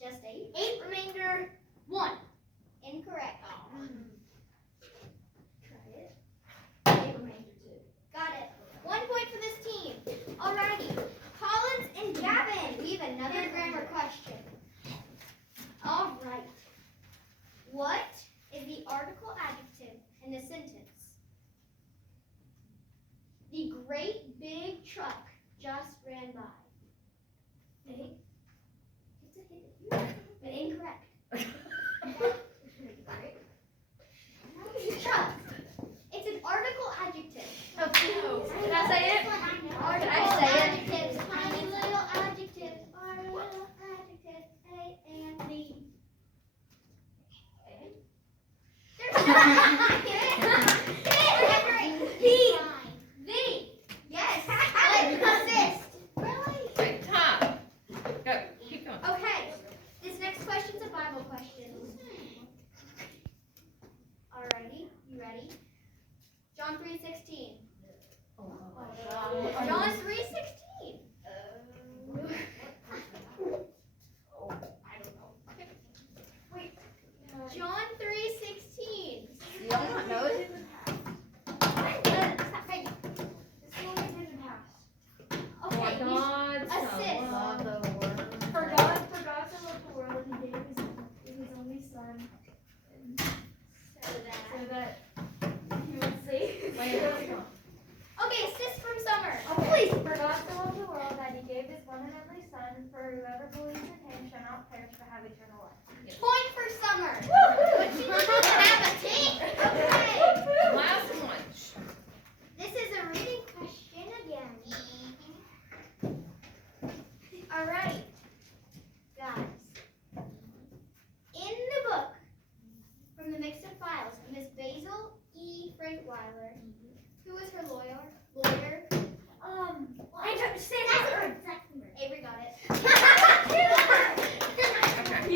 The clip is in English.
Just 8. 8 remainder 1. Incorrect. Try it. 8 remainder 2. Got it. 1 point for this team. Alrighty. Collins and Gavin. We have another grammar question. Alright. What is the article adjective in the sentence? The great big truck just ran by. Big? But incorrect. Truck. It's an article adjective. Oh, did I say it? Article adjectives. Tiny little adjectives. Are little adjectives. A and B. Yes. Assist. Really? Right, Tom. Go. Keep going. Okay. This next question's a Bible question. Alrighty. You ready? John 3:16. John 3:16. Wait. John 3:16. You don't want to know it? Okay. God, assist. love the world. For God so loved the world, and He gave His only Son, So that. He would save. Okay, assist from Summer. Please. For God so loved the world that He gave His one and only Son, for whoever believes in Him shall not perish but have eternal life. Point for Summer.